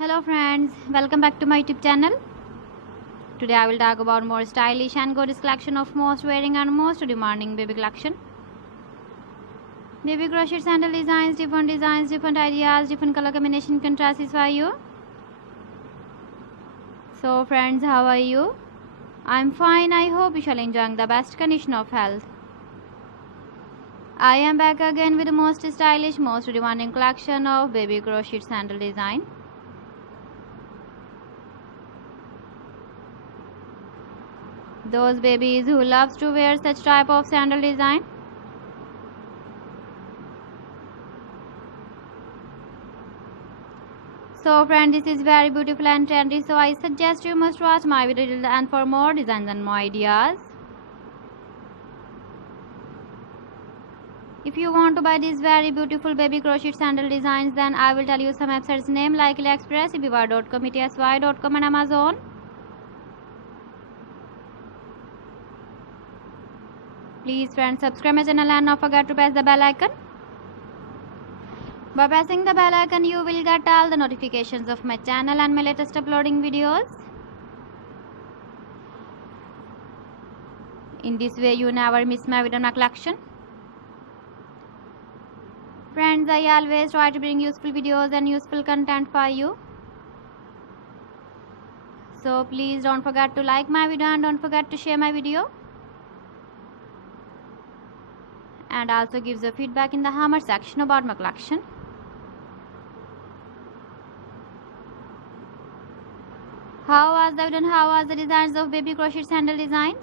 Hello friends, welcome back to my YouTube channel. Today I will talk about more stylish and gorgeous collection of most wearing and most demanding baby collection. Baby crochet sandal designs, different ideas, different color combination can satisfy you. So friends, how are you? I'm fine. I hope you shall enjoy the best condition of health. I am back again with the most stylish, most demanding collection of baby crochet sandal design. Those babies who loves to wear such type of sandal design. So friend, this is very beautiful and trendy, so I suggest you must watch my video till the end for more designs and more ideas. If you want to buy these very beautiful baby crochet sandal designs, then I will tell you some websites name like AliExpress, eBay.com, etsy.com and Amazon. Please friends, subscribe my channel and not forget to press the bell icon. By pressing the bell icon, you will get all the notifications of my channel and my latest uploading videos. In this way, you never miss my video and collection. Friends, I always try to bring useful videos and useful content for you. So please don't forget to like my video and don't forget to share my video. And also gives a feedback in the comment section about my collection. How was the video and how was the designs of baby crochet sandal designs?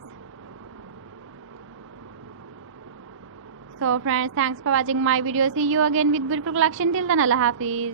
So friends, thanks for watching my video. See you again with beautiful collection. Till then, Allah Hafiz.